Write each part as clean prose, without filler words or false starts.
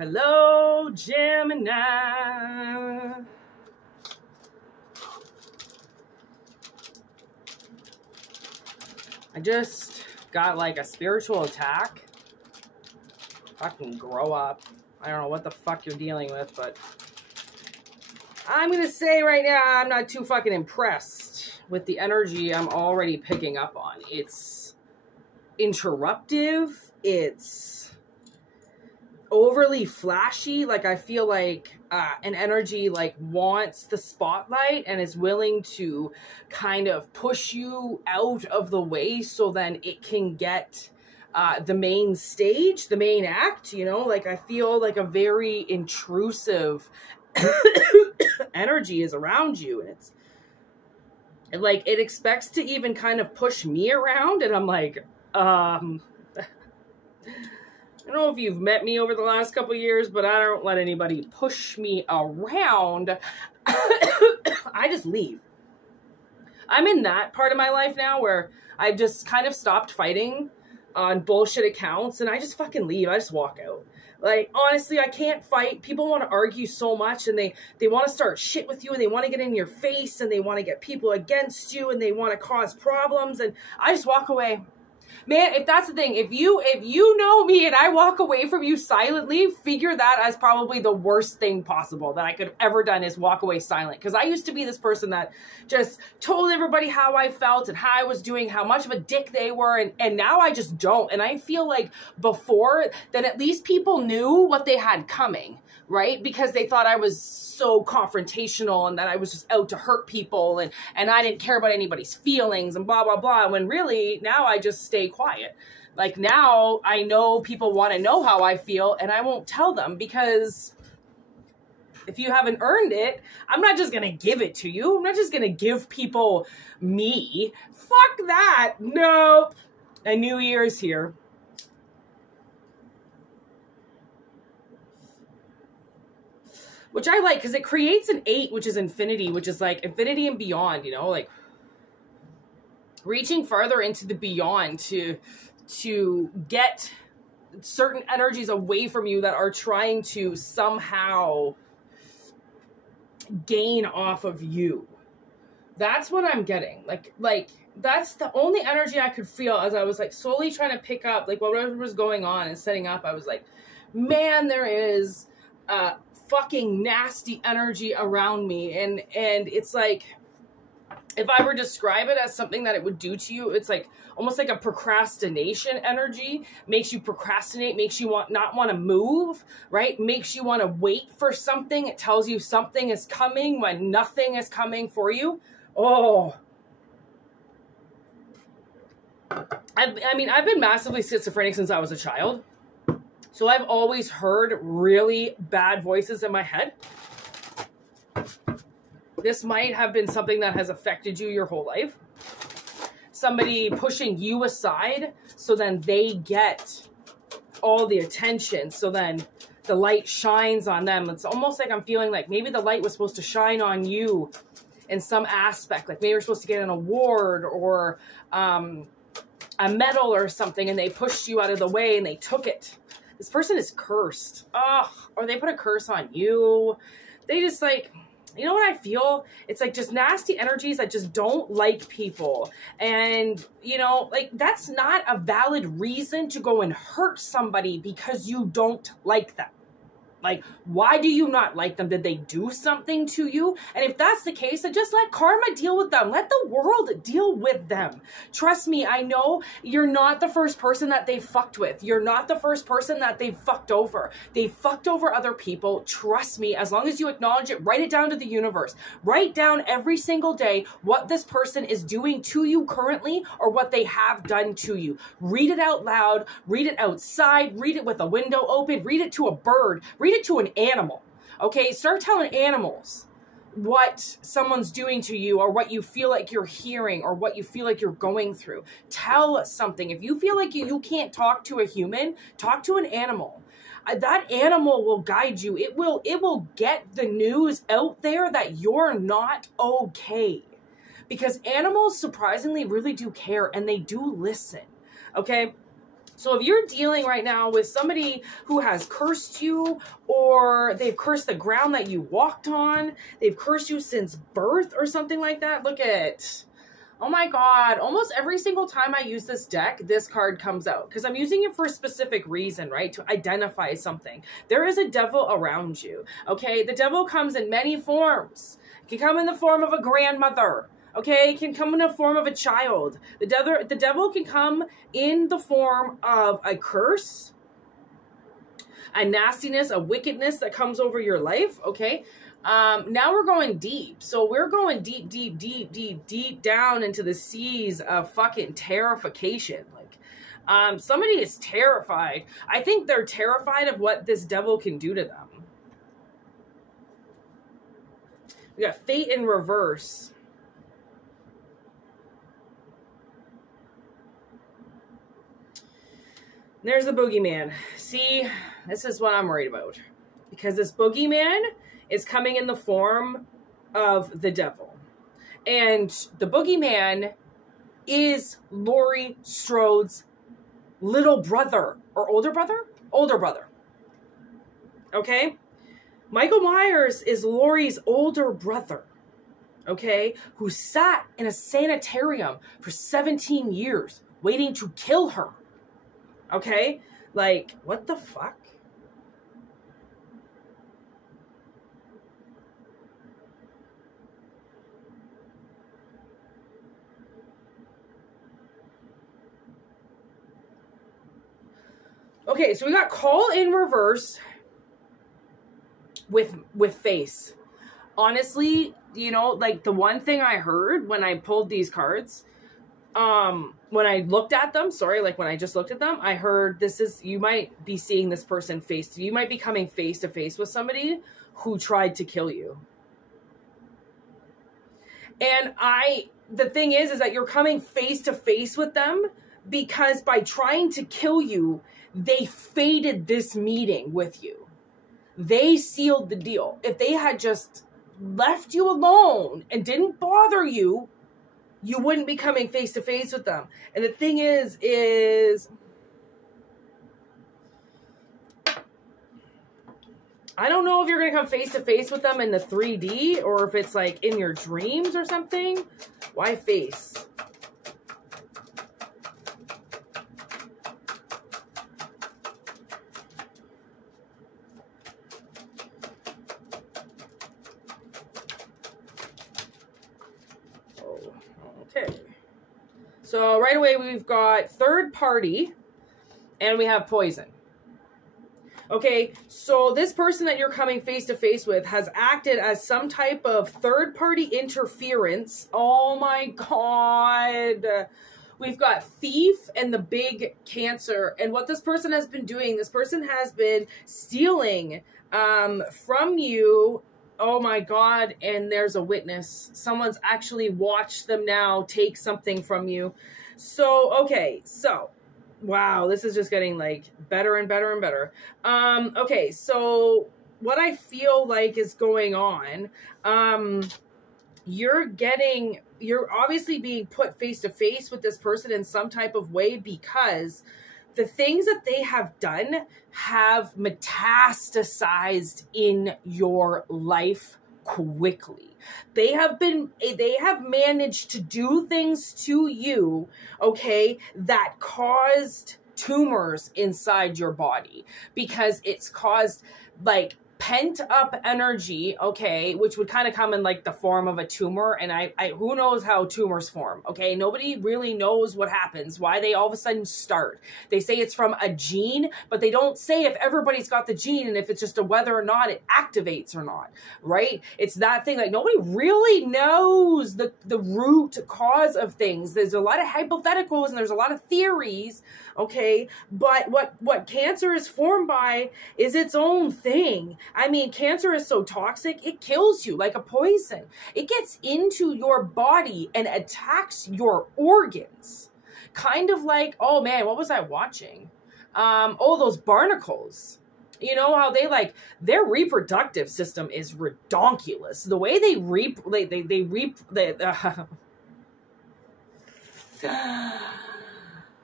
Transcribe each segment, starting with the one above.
Hello, Gemini. I just got like a spiritual attack. Fucking grow up. I don't know what the fuck you're dealing with, but I'm gonna say right now I'm not too fucking impressed with the energy I'm already picking up on. It's interruptive. It's overly flashy. Like I feel like an energy like wants the spotlight and is willing to kind of push you out of the way so then it can get the main stage, the main act, you know? Like I feel like a very intrusive energy is around you, and it's like it expects to even kind of push me around, and I'm like, I don't know if you've met me over the last couple of years, but I don't let anybody push me around. I just leave. I'm in that part of my life now where I've just kind of stopped fighting on bullshit accounts, and I just fucking leave. I just walk out. Like, honestly, I can't fight. People want to argue so much, and they want to start shit with you, and they want to get in your face, and they want to get people against you, and they want to cause problems, and I just walk away. Man, if that's the thing, if you know me and I walk away from you silently, figure that as probably the worst thing possible that I could have ever done is walk away silent. Because I used to be this person that just told everybody how I felt and how I was doing, how much of a dick they were, and now I just don't. And I feel like before, then at least people knew what they had coming, right? Because they thought I was so confrontational and that I was just out to hurt people and I didn't care about anybody's feelings and blah, blah, blah. When really now I just stay quiet. Like now I know people want to know how I feel and I won't tell them, because if you haven't earned it, I'm not just going to give it to you. I'm not just going to give people me. Fuck that. Nope. A new year's here. Which I like, because it creates an 8, which is infinity, which is like infinity and beyond, you know, like reaching farther into the beyond to get certain energies away from you that are trying to somehow gain off of you. That's what I'm getting. Like that's the only energy I could feel as I was like slowly trying to pick up like whatever was going on and setting up. I was like, man, there is fucking nasty energy around me, and it's like, if I were to describe it as something that it would do to you, it's like almost like a procrastination energy. Makes you procrastinate, makes you not want to move, right? Makes you want to wait for something. It tells you something is coming when nothing is coming for you. Oh, I mean, I've been massively schizophrenic since I was a child. So I've always heard really bad voices in my head. This might have been something that has affected you your whole life. Somebody pushing you aside so then they get all the attention. So then the light shines on them. It's almost like I'm feeling like maybe the light was supposed to shine on you in some aspect. Like maybe you're supposed to get an award or a medal or something, and they pushed you out of the way and they took it. This person is cursed. Ugh. Or they put a curse on you. They just like, you know what I feel? It's like just nasty energies that just don't like people. And, you know, like that's not a valid reason to go and hurt somebody because you don't like them. Like, why do you not like them? Did they do something to you? And if that's the case, then just let karma deal with them. Let the world deal with them. Trust me, I know you're not the first person that they fucked with. You're not the first person that they fucked over. They fucked over other people. Trust me, as long as you acknowledge it, write it down to the universe. Write down every single day what this person is doing to you currently or what they have done to you. Read it out loud. Read it outside. Read it with a window open. Read it to a bird. Read it to an animal, okay? Start telling animals what someone's doing to you or what you feel like you're hearing or what you feel like you're going through. Tell something. If you feel like you can't talk to a human, talk to an animal. That animal will guide you. It will get the news out there that you're not okay. Because animals surprisingly really do care and they do listen, okay? So if you're dealing right now with somebody who has cursed you, or they've cursed the ground that you walked on, they've cursed you since birth or something like that, look at, oh my God, almost every single time I use this deck, this card comes out because I'm using it for a specific reason, right? To identify something. There is a devil around you, okay? The devil comes in many forms. It can come in the form of a grandmother. Okay, it can come in the form of a child. The devil can come in the form of a curse, a nastiness, a wickedness that comes over your life, okay? Now we're going deep. So we're going deep, deep, deep, deep, deep down into the seas of fucking terrification. Like, somebody is terrified. I think they're terrified of what this devil can do to them. We got fate in reverse. There's the boogeyman. See, this is what I'm worried about. Because this boogeyman is coming in the form of the devil. And the boogeyman is Laurie Strode's little brother. Or older brother? Older brother. Okay? Michael Myers is Laurie's older brother. Okay? Who sat in a sanitarium for 17 years waiting to kill her. Okay? Like, what the fuck? Okay, so we got call in reverse with face. Honestly, you know, like the one thing I heard when I pulled these cards, when I looked at them, when I just looked at them, I heard you might be seeing this person you might be coming face to face with somebody who tried to kill you. And the thing is that you're coming face to face with them because by trying to kill you, they fated this meeting with you. They sealed the deal. If they had just left you alone and didn't bother you, you wouldn't be coming face to face with them. And the thing is I don't know if you're going to come face to face with them in the 3D or if it's like in your dreams or something. Why face? So right away, we've got third party and we have poison. Okay, so this person that you're coming face to face with has acted as some type of third party interference. Oh my God. We've got thief and the big Cancer. And what this person has been doing, this person has been stealing from you. Oh my God, and there's a witness. Someone's actually watched them now take something from you. So, okay, so, wow, this is just getting like better and better and better. Okay, so what I feel like is going on, you're obviously being put face to face with this person in some type of way because the things that they have done have metastasized in your life quickly. They have managed to do things to you, okay, that caused tumors inside your body because it's caused like pent up energy, okay, which would kind of come in like the form of a tumor. And I who knows how tumors form, okay? Nobody really knows what happens, why they all of a sudden start. They say it's from a gene, but they don't say if everybody's got the gene and if it's just a whether or not it activates or not, right? It's that thing, like nobody really knows the root cause of things. There's a lot of hypotheticals and there's a lot of theories, okay? But what Cancer is formed by is its own thing. I mean, Cancer is so toxic, it kills you like a poison. It gets into your body and attacks your organs. Kind of like, oh man, what was I watching? Oh, those barnacles. You know how their reproductive system is redonkulous. The way they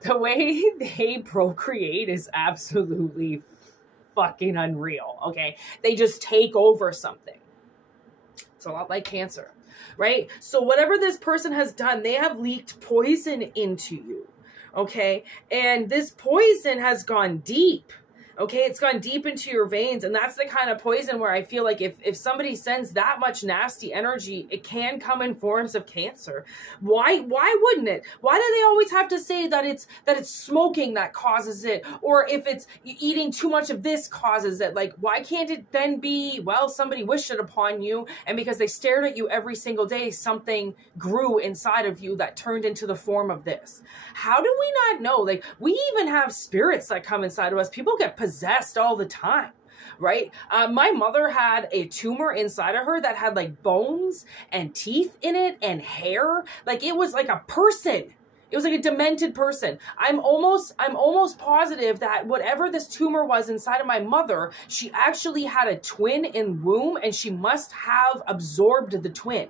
The way they procreate is absolutely fucking unreal, okay? They just take over something. It's a lot like cancer, right? So whatever this person has done, they have leaked poison into you, okay? And this poison has gone deep. Okay, it's gone deep into your veins, and that's the kind of poison where I feel like if somebody sends that much nasty energy, it can come in forms of cancer. Why wouldn't it? Why do they always have to say that it's smoking that causes it, or if it's eating too much of this causes it? Like, why can't it then be, well, somebody wished it upon you, and because they stared at you every single day, something grew inside of you that turned into the form of this? How do we not know? Like, we even have spirits that come inside of us. People get possessed all the time, right? My mother had a tumor inside of her that had like bones and teeth in it and hair. Like, it was like a person. It was like a demented person. I'm almost positive that whatever this tumor was inside of my mother, she actually had a twin in womb, and she must have absorbed the twin.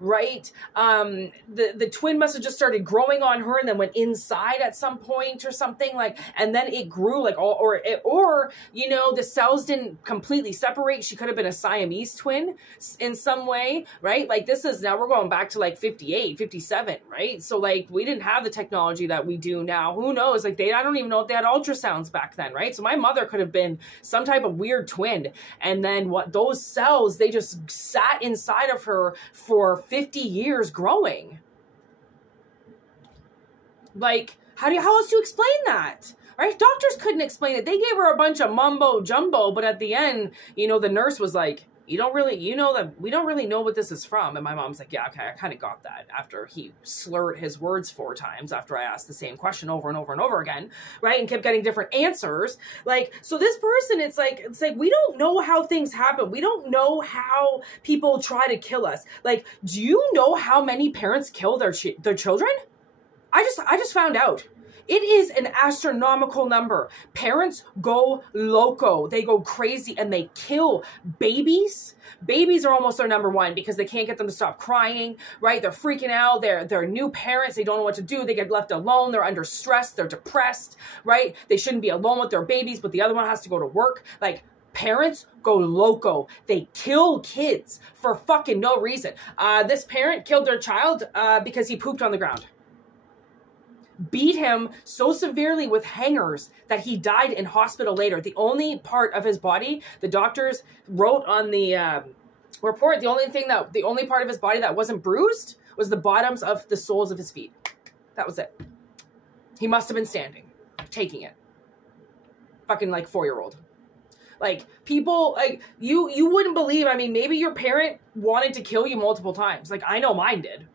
Right? The twin must have just started growing on her and then went inside at some point or something, like, and then it grew like all, or, you know, the cells didn't completely separate. She could have been a Siamese twin in some way, right? Like, this is, now we're going back to like 58, 57, right? So like, we didn't have the technology that we do now. Who knows? Like, I don't even know if they had ultrasounds back then, right? So my mother could have been some type of weird twin. And then what, those cells, they just sat inside of her for 50 years growing. Like, how else do you explain that? Right? Doctors couldn't explain it. They gave her a bunch of mumbo jumbo, but at the end, you know, the nurse was like, you don't really, you know, that we don't really know what this is from. And my mom's like, yeah, okay, I kind of got that, after he slurred his words 4 times after I asked the same question over and over and over again, right? And kept getting different answers. Like, so this person, it's like we don't know how things happen. We don't know how people try to kill us. Like, do you know how many parents kill their children? I just found out. It is an astronomical number. Parents go loco. They go crazy and they kill babies. Babies are almost their number one because they can't get them to stop crying, right? They're freaking out. They're new parents. They don't know what to do. They get left alone. They're under stress. They're depressed, right? They shouldn't be alone with their babies, but the other one has to go to work. Like, parents go loco. They kill kids for fucking no reason. This parent killed their child because he pooped on the ground. Beat him so severely with hangers that he died in hospital later. The only part of his body, the doctors wrote on the report, the only part of his body that wasn't bruised was the bottoms of the soles of his feet. That was it. He must have been standing, taking it. Fucking like 4-year-old. Like, people, like, you wouldn't believe, I mean, maybe your parent wanted to kill you multiple times. Like, I know mine did.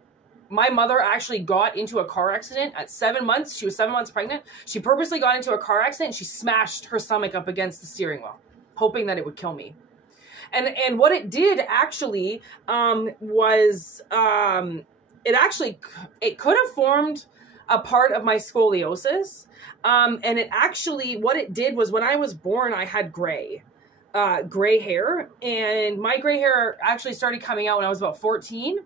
My mother actually got into a car accident at 7 months. She was 7 months pregnant. She purposely got into a car accident and she smashed her stomach up against the steering wheel, hoping that it would kill me. And what it did actually was it could have formed a part of my scoliosis. And it actually, what it did was, when I was born, I had gray hair, and my gray hair actually started coming out when I was about 14.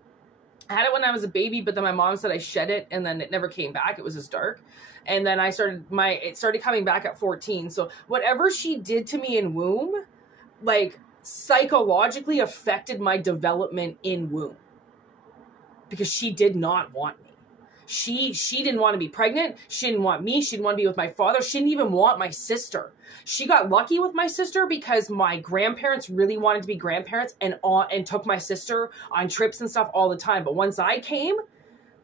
I had it when I was a baby, but then my mom said I shed it and then it never came back. It was just dark. And then it started coming back at 14. So whatever she did to me in womb, like, psychologically affected my development in womb, because she did not want me. She didn't want to be pregnant. She didn't want me. She didn't want to be with my father. She didn't even want my sister. She got lucky with my sister because my grandparents really wanted to be grandparents and took my sister on trips and stuff all the time. But once I came,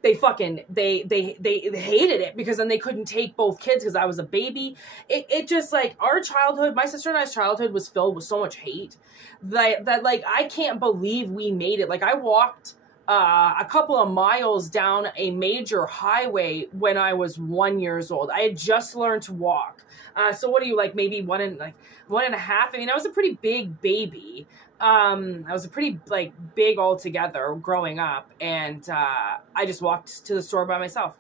they hated it, because then they couldn't take both kids because I was a baby. It just, like, our childhood, my sister and I's childhood was filled with so much hate that like, I can't believe we made it. Like, I walked a couple of miles down a major highway when I was 1 year old. I had just learned to walk. So what are you, like, maybe 1.5? I mean, I was a pretty big baby. I was a pretty, like, big altogether growing up. And I just walked to the store by myself.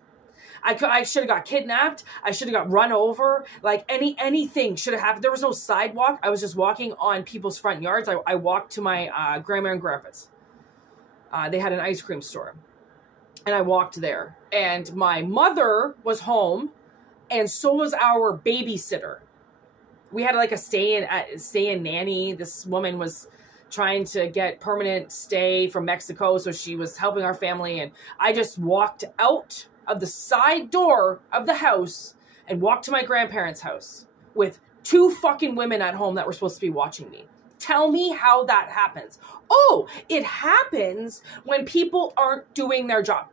I should have got kidnapped. I should have got run over. Like, anything should have happened. There was no sidewalk. I was just walking on people's front yards. I walked to my grandma and grandpa's. They had an ice cream store, and I walked there, and my mother was home and so was our babysitter. We had like a stay-in nanny. This woman was trying to get permanent stay from Mexico, so she was helping our family, and I just walked out of the side door of the house and walked to my grandparents' house with 2 fucking women at home that were supposed to be watching me. Tell me how that happens. Oh, it happens when people aren't doing their job.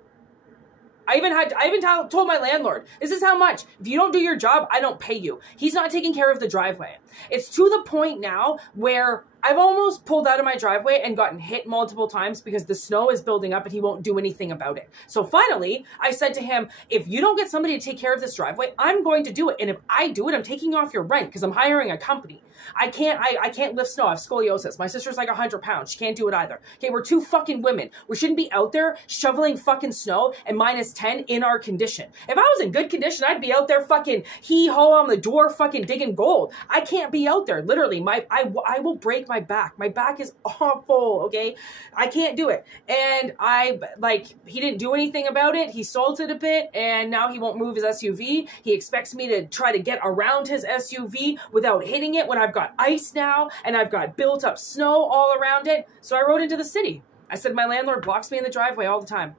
I even told my landlord, this is how much. If you don't do your job, I don't pay you. He's not taking care of the driveway. It's to the point now where I've almost pulled out of my driveway and gotten hit multiple times because the snow is building up and he won't do anything about it. So finally, I said to him, if you don't get somebody to take care of this driveway, I'm going to do it. And if I do it, I'm taking off your rent because I'm hiring a company. I can't lift snow. I have scoliosis. My sister's like 100 pounds. She can't do it either. Okay, we're 2 fucking women. We shouldn't be out there shoveling fucking snow and -10 in our condition. If I was in good condition, I'd be out there fucking hee-haw on the door fucking digging gold. I can't be out there. Literally, I will break my back. My back is awful, okay? I can't do it. And he didn't do anything about it. He salted a bit, and now he won't move his SUV. He expects me to try to get around his SUV without hitting it when I've got ice now, and I've got built up snow all around it. So I rode into the city. I said, my landlord blocks me in the driveway all the time.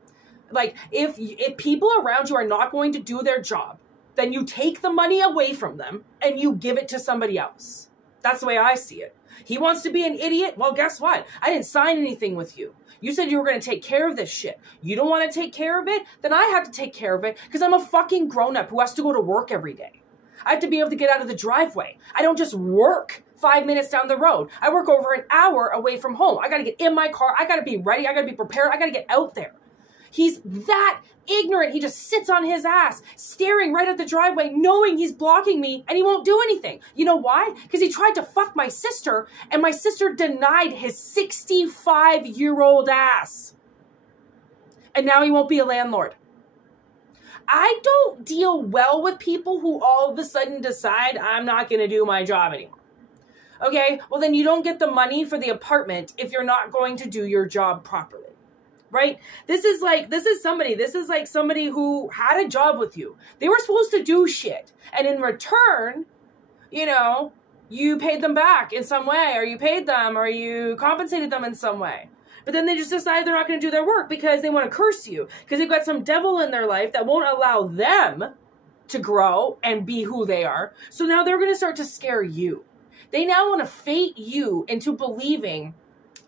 Like, if people around you are not going to do their job, then you take the money away from them and you give it to somebody else. That's the way I see it. He wants to be an idiot? Well, guess what? I didn't sign anything with you. You said you were going to take care of this shit. You don't want to take care of it? Then I have to take care of it because I'm a fucking grown-up who has to go to work every day. I have to be able to get out of the driveway. I don't just work 5 minutes down the road. I work over an hour away from home. I got to get in my car. I got to be ready. I got to be prepared. I got to get out there. He's that ignorant. He just sits on his ass, staring right at the driveway, knowing he's blocking me, and he won't do anything. You know why? Because he tried to fuck my sister, and my sister denied his 65-year-old ass. And now he won't be a landlord. I don't deal well with people who all of a sudden decide I'm not going to do my job anymore. Okay, well then you don't get the money for the apartment if you're not going to do your job properly. Right? This is like somebody who had a job with you. They were supposed to do shit. And in return, you know, you paid them back in some way, or you paid them, or you compensated them in some way. But then they just decide they're not going to do their work because they want to curse you. Because they've got some devil in their life that won't allow them to grow and be who they are. So now they're going to start to scare you. They now want to fate you into believing,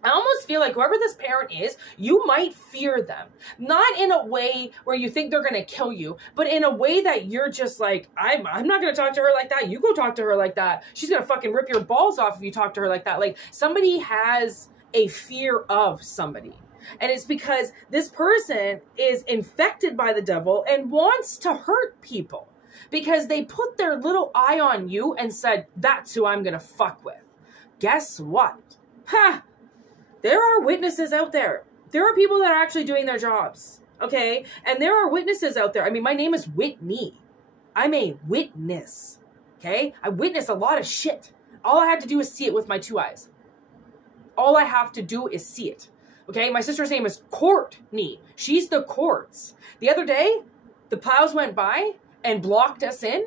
I almost feel like whoever this parent is, you might fear them. Not in a way where you think they're going to kill you, but in a way that you're just like, I'm not going to talk to her like that. You go talk to her like that. She's going to fucking rip your balls off if you talk to her like that. Like, somebody has a fear of somebody. And it's because this person is infected by the devil and wants to hurt people because they put their little eye on you and said, that's who I'm going to fuck with. Guess what? Ha! There are witnesses out there. There are people that are actually doing their jobs, okay? And there are witnesses out there. I mean, my name is Whitney. I'm a witness, okay? I witness a lot of shit. All I have to do is see it with my 2 eyes. All I have to do is see it, okay? My sister's name is Courtney. She's the courts. The other day, the plows went by and blocked us in.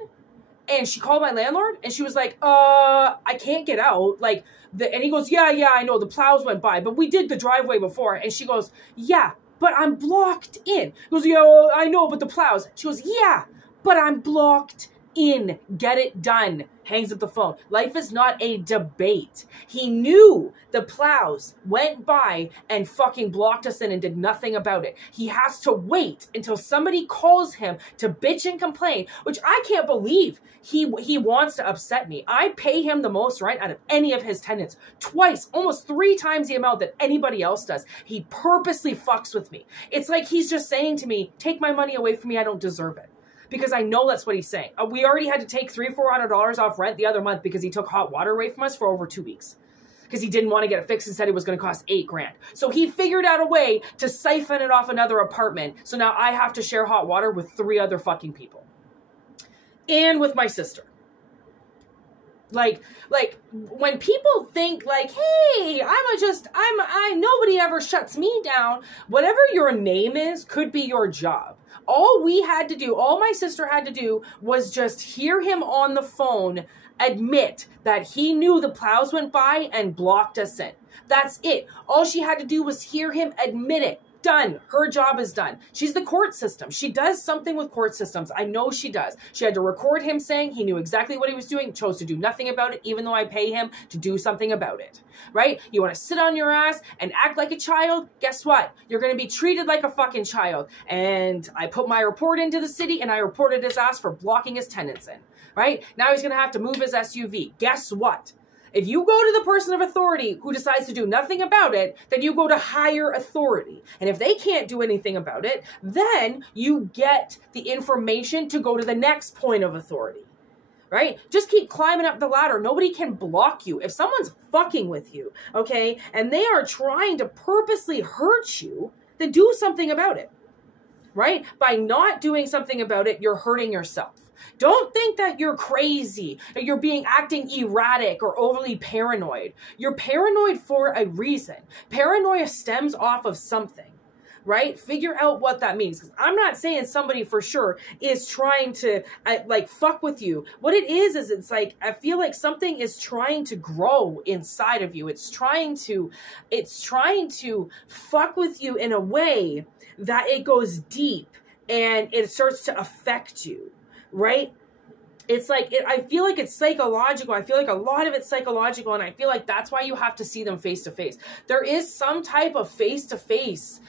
And she called my landlord and she was like, I can't get out. Like, and he goes, yeah, I know the plows went by, but we did the driveway before. And she goes, yeah, but I'm blocked in. He goes, yeah, I know, but the plows. She goes, yeah, but I'm blocked in. Get it done. Hangs up the phone. Life is not a debate. He knew the plows went by and fucking blocked us in and did nothing about it. He has to wait until somebody calls him to bitch and complain, which I can't believe he wants to upset me. I pay him the most rent out of any of his tenants. Twice, almost 3 times the amount that anybody else does. He purposely fucks with me. It's like he's just saying to me, take my money away from me. I don't deserve it. Because I know that's what he's saying. We already had to take $300-400 off rent the other month because he took hot water away from us for over 2 weeks. Because he didn't want to get it fixed and said it was going to cost $8,000. So he figured out a way to siphon it off another apartment. So now I have to share hot water with 3 other fucking people. And with my sister. Like when people think like, hey, nobody ever shuts me down. Whatever your name is could be your job. All we had to do, all my sister had to do was just hear him on the phone admit that he knew the plows went by and blocked us in. That's it. All she had to do was hear him admit it. Done. Her job is done. She's the court system. She does something with court systems. I know she does. She had to record him saying he knew exactly what he was doing, chose to do nothing about it, even though I pay him to do something about it. Right? You want to sit on your ass and act like a child? Guess what? You're going to be treated like a fucking child. And I put my report into the city and I reported his ass for blocking his tenants in. Right? Now he's going to have to move his SUV. Guess what? If you go to the person of authority who decides to do nothing about it, then you go to higher authority. And if they can't do anything about it, then you get the information to go to the next point of authority, right? Just keep climbing up the ladder. Nobody can block you. If someone's fucking with you, okay, and they are trying to purposely hurt you, then do something about it, right? By not doing something about it, you're hurting yourself. Don't think that you're crazy, that you're acting erratic or overly paranoid. You're paranoid for a reason. Paranoia stems off of something, right? Figure out what that means. 'Cause I'm not saying somebody for sure is trying to like fuck with you. What it is it's like, I feel like something is trying to grow inside of you. It's trying to fuck with you in a way that it goes deep and it starts to affect you. Right? It's like, I feel like it's psychological. I feel like a lot of it's psychological, and I feel like that's why you have to see them face to face. There is some type of face-to-face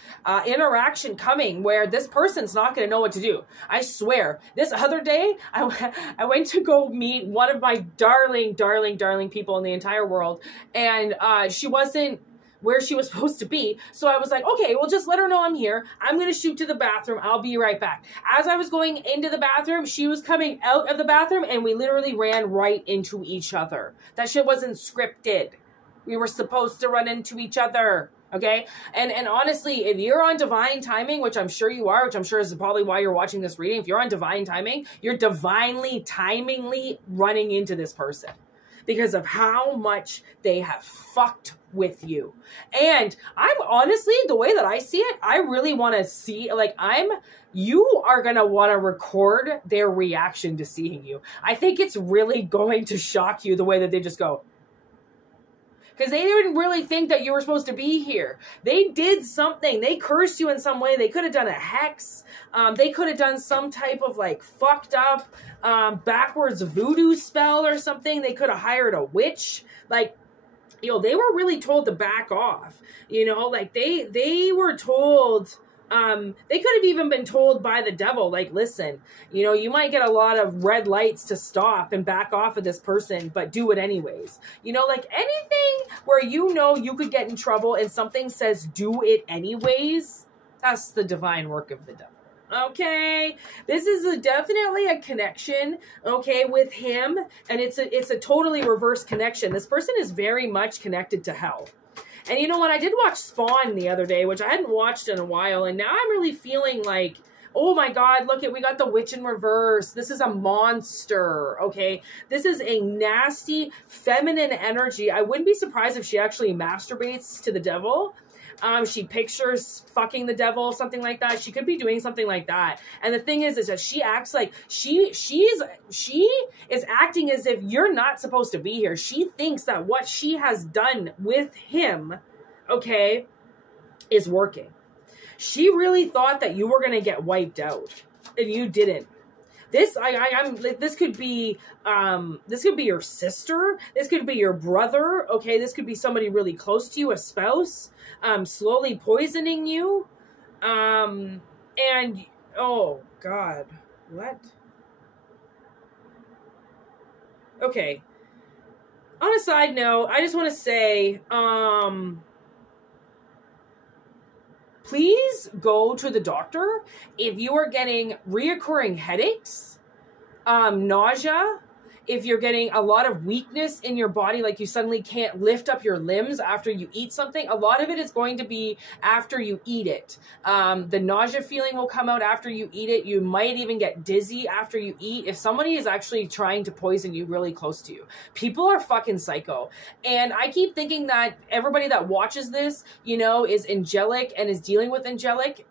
interaction coming where this person's not going to know what to do. I swear. This other day, I went to go meet one of my darling, darling, darling people in the entire world, and she wasn't where she was supposed to be. So I was like, okay, well, just let her know I'm here. I'm going to shoot to the bathroom. I'll be right back. As I was going into the bathroom, she was coming out of the bathroom, and we literally ran right into each other. That shit wasn't scripted. We were supposed to run into each other. Okay. And honestly, if you're on divine timing, which I'm sure you are, which I'm sure is probably why you're watching this reading. If you're on divine timing, you're divinely, timingly running into this person because of how much they have fucked with you. And I'm honestly, the way that I see it, I really want to see, like, you are going to want to record their reaction to seeing you. I think it's really going to shock you the way that they just go, because they didn't really think that you were supposed to be here. They did something. They cursed you in some way. They could have done a hex. They could have done some type of like fucked up backwards voodoo spell or something. They could have hired a witch. Like, you know, they were really told to back off. You know, like they were told... they could have even been told by the devil, like, listen, you know, you might get a lot of red lights to stop and back off of this person, but do it anyways. You know, like anything where you know you could get in trouble and something says do it anyways, that's the divine work of the devil. Okay, this is definitely a connection, okay, with him, and it's a totally reverse connection. This person is very much connected to hell. And you know what? I did watch Spawn the other day, which I hadn't watched in a while. And now I'm really feeling like, oh my God, look, we got the witch in reverse. This is a monster, okay? This is a nasty feminine energy. I wouldn't be surprised if she actually masturbates to the devil. She pictures fucking the devil, something like that. She could be doing something like that. And the thing is that she acts like she is acting as if you're not supposed to be here. She thinks that what she has done with him, okay, is working. She really thought that you were going to get wiped out, and you didn't. This could be your sister. This could be your brother. Okay, this could be somebody really close to you, a spouse, slowly poisoning you. And oh God, what? Okay. On a side note, I just want to say, please go to the doctor if you are getting reoccurring headaches, nausea, if you're getting a lot of weakness in your body, like you suddenly can't lift up your limbs after you eat something. A lot of it is going to be after you eat it. The nausea feeling will come out after you eat it. You might even get dizzy after you eat. If somebody is actually trying to poison you really close to you, people are fucking psycho. And I keep thinking that everybody that watches this, you know, is angelic and is dealing with angelic.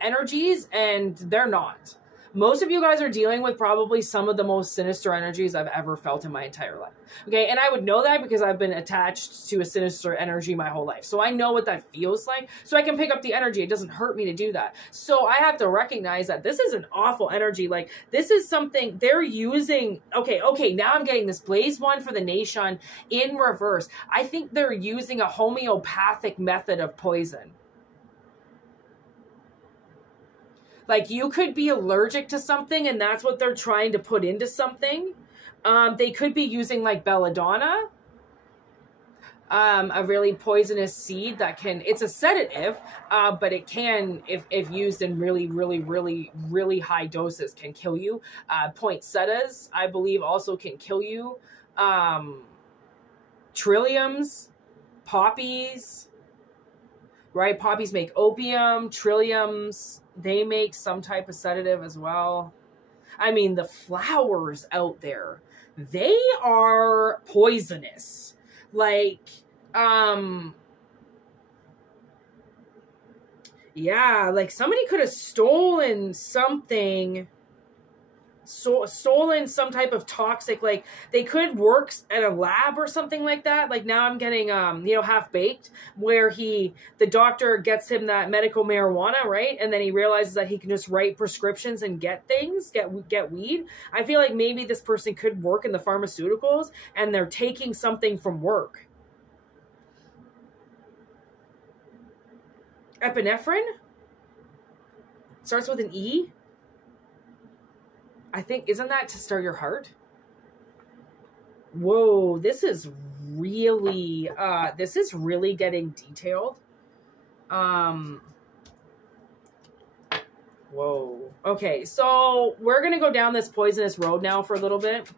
energies, and they're not. Most of you guys are dealing with probably some of the most sinister energies I've ever felt in my entire life. Okay, and I would know that because I've been attached to a sinister energy my whole life. So I know what that feels like. So I can pick up the energy. It doesn't hurt me to do that. So I have to recognize that this is an awful energy. Like, this is something they're using. Okay, now I'm getting this Blaze one for the nation in reverse. I think they're using a homeopathic method of poison. Like, you could be allergic to something, and that's what they're trying to put into something. They could be using, like, belladonna, a really poisonous seed that can, it's a sedative, but it can, if used in really high doses, can kill you. Poinsettias, I believe, also can kill you. Trilliums, poppies, right? Poppies make opium, trilliums, they make some type of sedative as well. I mean, the flowers out there, they are poisonous. Like, yeah, like somebody could have stolen something, stolen some type of toxic, like they could work at a lab or something like that. Like, now I'm getting, you know, Half Baked, where the doctor gets him that medical marijuana, right? And then he realizes that he can just write prescriptions and get things, get weed. I feel like maybe this person could work in the pharmaceuticals and they're taking something from work. Epinephrine starts with an E. I think, isn't that to start your heart? Whoa, this is really getting detailed. Whoa. Okay, so we're going to go down this poisonous road now for a little bit.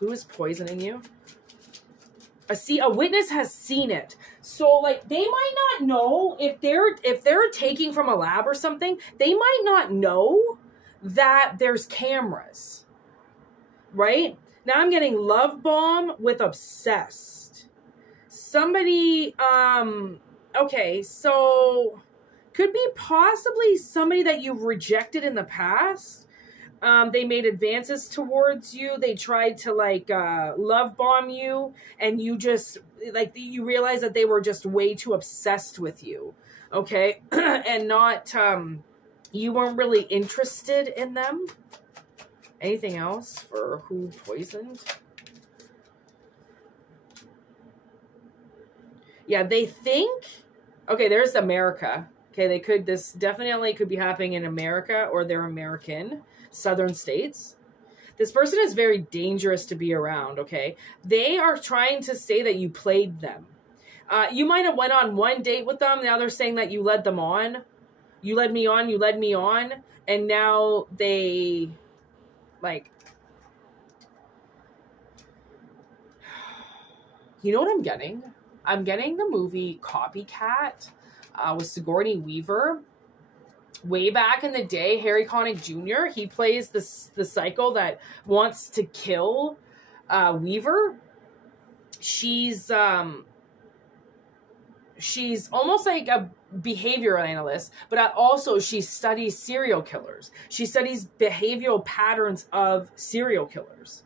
Who is poisoning you? A witness has seen it. So, like, they might not know if they're taking from a lab or something, they might not know that there's cameras, right? Now I'm getting love bomb with obsessed. Somebody, okay, so could be possibly somebody that you've rejected in the past. They made advances towards you. They tried to, like, love bomb you, and you just, like, you realize that they were just way too obsessed with you, okay? And not, you weren't really interested in them. Anything else for who poisoned? Yeah, they think, okay, there's America. Okay, this definitely could be happening in America, or they're American, southern states. This person is very dangerous to be around, okay? They are trying to say that you played them. You might have went on one date with them. Now they're saying that you led them on. You led me on, you led me on. And now they, like, you know what I'm getting? I'm getting the movie Copycat with Sigourney Weaver. Way back in the day, Harry Connick Jr., he plays the psycho that wants to kill Weaver. She's almost like a behavioral analyst, but also she studies serial killers. She studies behavioral patterns of serial killers.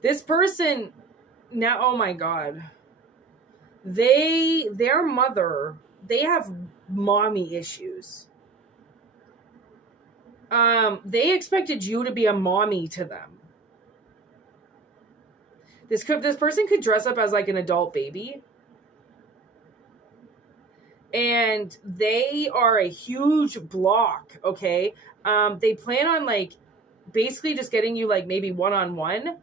This person, now, oh my God. Their mother, they have mommy issues. They expected you to be a mommy to them. This person could dress up as like an adult baby. And they are a huge block, okay? They plan on, like, basically just getting you, like, maybe one-on-one.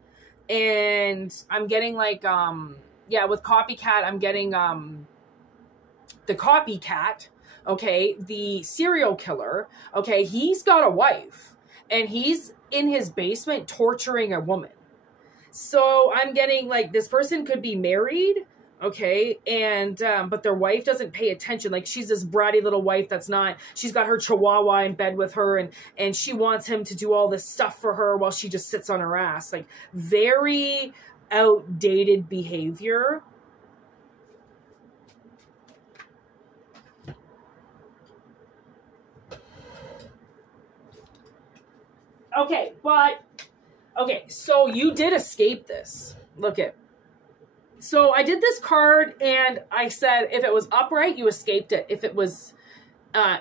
And I'm getting, like, yeah, with Copycat, I'm getting the copycat, okay, the serial killer, okay, he's got a wife, and he's in his basement torturing a woman. So I'm getting, like, this person could be married, okay, and but their wife doesn't pay attention. Like, she's this bratty little wife that's not, she's got her chihuahua in bed with her, and she wants him to do all this stuff for her while she just sits on her ass. Like, very outdated behavior. Okay, but, okay, so you did escape this. Look at. So I did this card, and I said if it was upright, you escaped it. If it was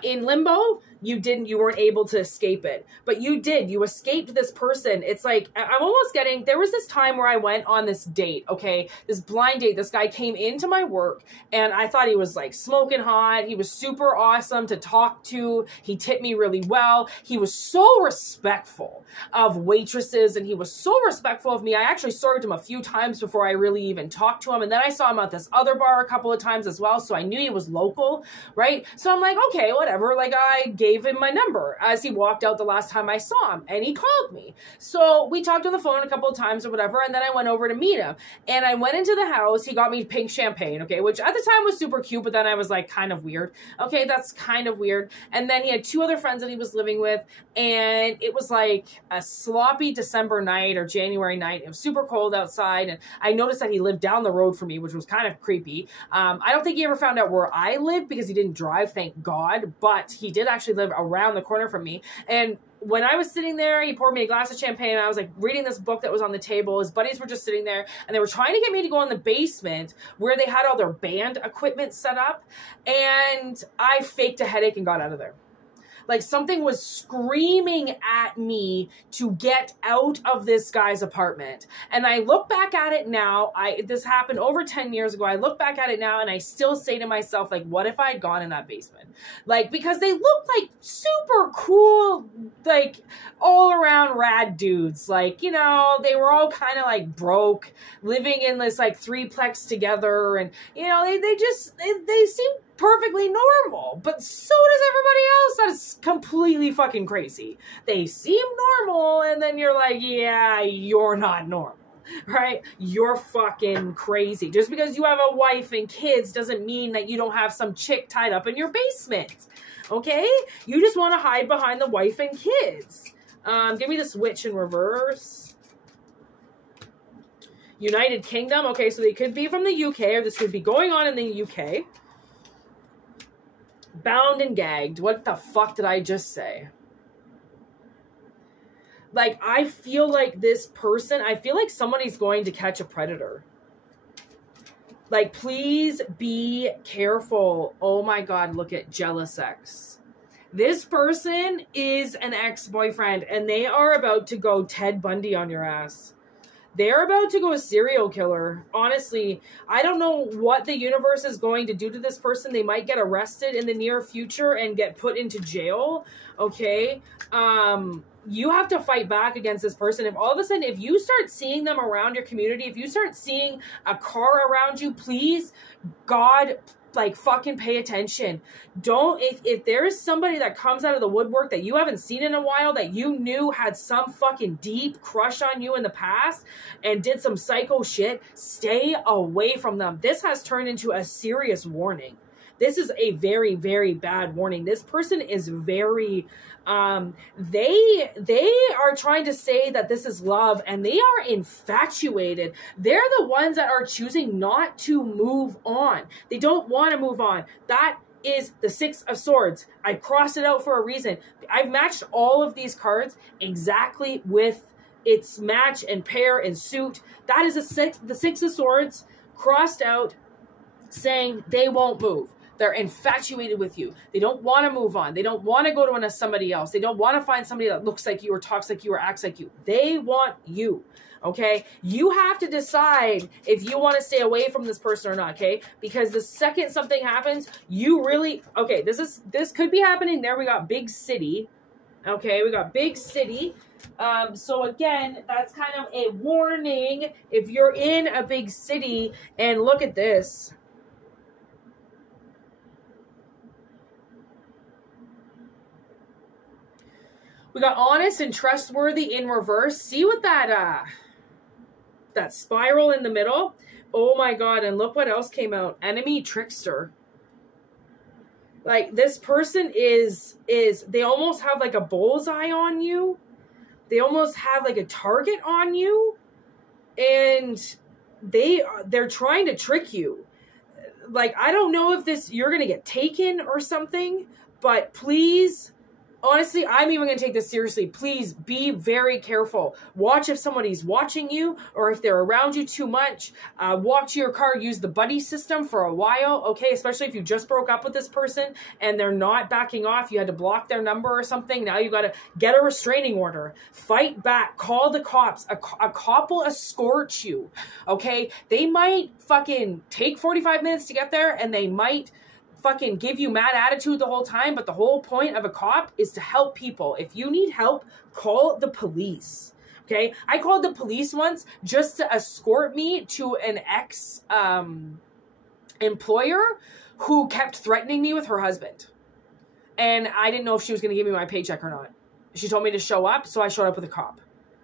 in limbo, you weren't able to escape it. But you did. You escaped this person. It's like, I'm almost getting, there was this time where I went on this date, okay? This blind date. This guy came into my work, and I thought he was like smoking hot. He was super awesome to talk to. He tipped me really well. He was so respectful of waitresses, and he was so respectful of me. I actually served him a few times before I really even talked to him. And then I saw him at this other bar a couple of times as well. So I knew he was local, right? So I'm like, okay, whatever. Like, I gave him my number as he walked out the last time I saw him, and he called me. So we talked on the phone a couple of times or whatever, and then I went over to meet him. And I went into the house. He got me pink champagne, okay, which at the time was super cute, but then I was like, kind of weird. Okay, that's kind of weird. And then he had two other friends that he was living with, and it was like a sloppy December night or January night. It was super cold outside, and I noticed that he lived down the road from me, which was kind of creepy. I don't think he ever found out where I lived because he didn't drive, thank God, but he did actually live around the corner from me. And when I was sitting there, he poured me a glass of champagne, and I was like reading this book that was on the table. His buddies were just sitting there, and they were trying to get me to go in the basement where they had all their band equipment set up. And I faked a headache and got out of there. Like, something was screaming at me to get out of this guy's apartment. And I look back at it now. This happened over 10 years ago. I look back at it now, and I still say to myself, like, what if I had gone in that basement? Like, because they look like super cool, like, all around rad dudes. Like, you know, they were all kind of like broke, living in this like threeplex together. And, you know, they seem perfectly normal, but so does everybody else. That is completely fucking crazy. They seem normal, and then you're like, yeah, you're not normal, right? You're fucking crazy. Just because you have a wife and kids doesn't mean that you don't have some chick tied up in your basement, okay? You just want to hide behind the wife and kids. Give me this witch in reverse. United Kingdom. Okay, so they could be from the UK, or this could be going on in the UK. Bound and gagged. What the fuck did I just say? Like, I feel like this person, I feel like somebody's going to catch a predator. Like, please be careful. Oh my God, look at jealous ex. This person is an ex-boyfriend, and they are about to go Ted Bundy on your ass. They're about to go a serial killer. Honestly, I don't know what the universe is going to do to this person. They might get arrested in the near future and get put into jail. Okay. You have to fight back against this person. If all of a sudden, if you start seeing them around your community, if you start seeing a car around you, please, God, like, fucking pay attention. Don't, if there's somebody that comes out of the woodwork that you haven't seen in a while, that you knew had some fucking deep crush on you in the past and did some psycho shit, stay away from them. This has turned into a serious warning. This is a very, very bad warning. This person is very, they are trying to say that this is love, and they are infatuated. They're the ones that are choosing not to move on. They don't want to move on. That is the Six of Swords. I crossed it out for a reason. I've matched all of these cards exactly with its match and pair and suit. That is the Six of Swords crossed out, saying they won't move. They're infatuated with you. They don't want to move on. They don't want to go to somebody else. They don't want to find somebody that looks like you or talks like you or acts like you. They want you, okay? You have to decide if you want to stay away from this person or not, okay? Because the second something happens, you really, okay, this could be happening. There we got big city, okay? We got big city. So again, that's kind of a warning if you're in a big city. And look at this. We got honest and trustworthy in reverse. See what that spiral in the middle? Oh my God. And look what else came out. Enemy trickster. Like, this person is they almost have like a bullseye on you. They almost have like a target on you. And they're trying to trick you. Like, I don't know if you're going to get taken or something, but please honestly, I'm even going to take this seriously. Please be very careful. Watch if somebody's watching you or if they're around you too much. Walk to your car, use the buddy system for a while, okay? Especially if you just broke up with this person and they're not backing off. You had to block their number or something. Now you got to get a restraining order. Fight back. Call the cops. A cop will escort you, okay? They might fucking take 45 minutes to get there, and they might fucking give you mad attitude the whole time, but the whole point of a cop is to help people. If you need help, call the police. Okay? I called the police once just to escort me to an ex employer who kept threatening me with her husband. And I didn't know if she was going to give me my paycheck or not. She told me to show up, so I showed up with a cop.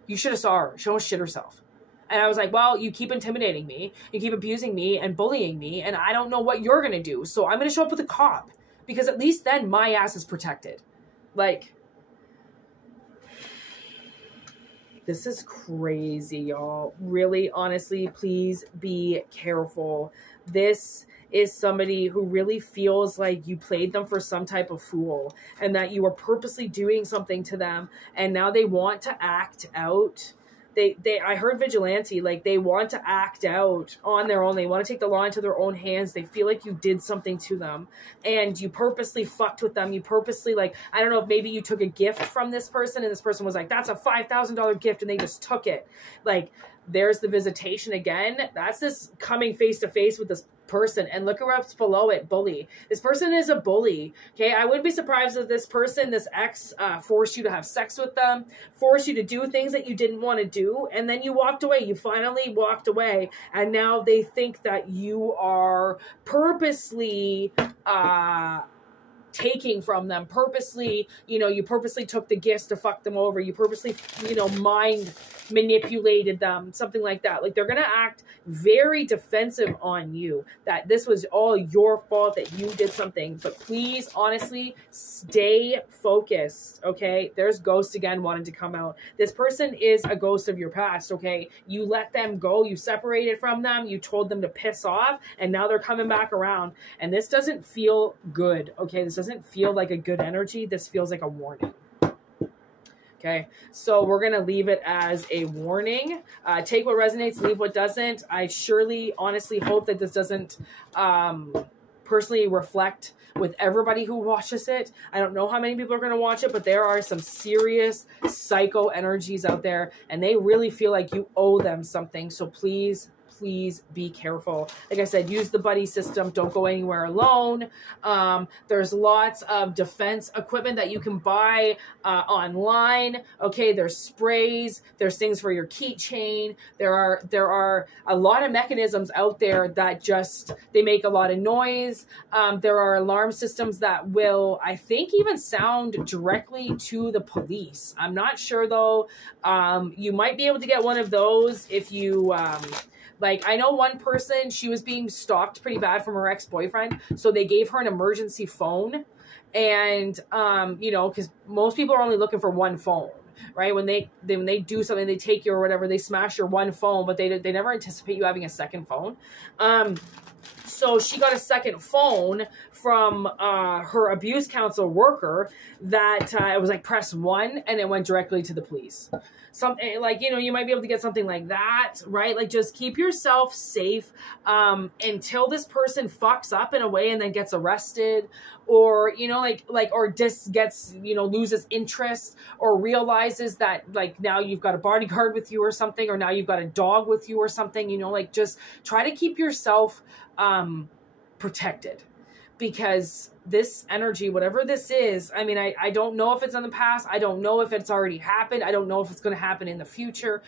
You should have saw her. She almost shit herself. And I was like, well, you keep intimidating me, you keep abusing me and bullying me, and I don't know what you're going to do. So I'm going to show up with a cop, because at least then my ass is protected. Like, this is crazy, y'all. Really, honestly, please be careful. This is somebody who really feels like you played them for some type of fool, and that you were purposely doing something to them, and now they want to act out. I heard vigilante, like they want to act out on their own. They want to take the law into their own hands. They feel like you did something to them and you purposely fucked with them. You purposely, like, I don't know if maybe you took a gift from this person and this person was like, that's a $5,000 gift, and they just took it. Like, there's the visitation again. That's this coming face to face with this person, and look what's below it, bully. This person is a bully. Okay, I wouldn't be surprised if this person, this ex, forced you to have sex with them, forced you to do things that you didn't want to do, and then you walked away. You finally walked away, and now they think that you are purposely taking from them, purposely, you purposely took the gifts to fuck them over. You purposely, mind manipulated them, something like that. Like, they're going to act very defensive on you, that this was all your fault, that you did something. But please, honestly, stay focused, okay? There's ghosts again wanting to come out. This person is a ghost of your past, okay? You let them go. You separated from them. You told them to piss off, and now they're coming back around. And this doesn't feel good, okay? This doesn't feel like a good energy. This feels like a warning. Okay, so we're going to leave it as a warning. Take what resonates, leave what doesn't. I surely, honestly hope that this doesn't personally reflect with everybody who watches it. I don't know how many people are going to watch it, but there are some serious psycho energies out there, and they really feel like you owe them something. So please be careful. Like I said, use the buddy system. Don't go anywhere alone. There's lots of defense equipment that you can buy online. Okay, there's sprays. There's things for your keychain. There are a lot of mechanisms out there that they make a lot of noise. There are alarm systems that will, I think, even sound directly to the police. I'm not sure though. You might be able to get one of those if you like, I know one person, she was being stalked pretty bad from her ex-boyfriend, so they gave her an emergency phone, and, because most people are only looking for one phone, right? When they do something, they take you or whatever, they smash your one phone, but they never anticipate you having a second phone. So she got a second phone from her abuse counsel worker that it was like press 1 and it went directly to the police. Something like, you might be able to get something like that, right? Like, just keep yourself safe until this person fucks up in a way and then gets arrested, or, or just gets, loses interest, or realizes that, like, now you've got a bodyguard with you or something, or now you've got a dog with you or something, just try to keep yourself protected, because this energy, whatever this is, I mean, I don't know if it's in the past. I don't know if it's already happened. I don't know if it's going to happen in the future.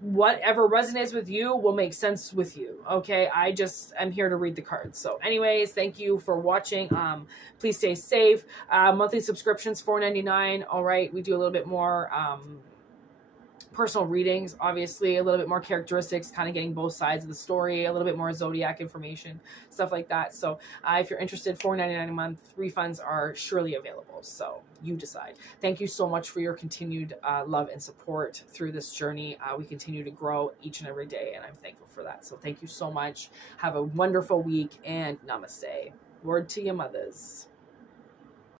Whatever resonates with you will make sense with you. Okay. I just am here to read the cards. So anyways, thank you for watching. Please stay safe. Monthly subscriptions, $4.99. All right. We do a little bit more, personal readings, obviously, a little bit more characteristics, kind of getting both sides of the story, a little bit more zodiac information, stuff like that. So if you're interested, $4.99 a month. Refunds are surely available, so you decide. Thank you so much for your continued love and support through this journey. We continue to grow each and every day, and I'm thankful for that. So thank you so much. Have a wonderful week, and namaste. Word to your mothers.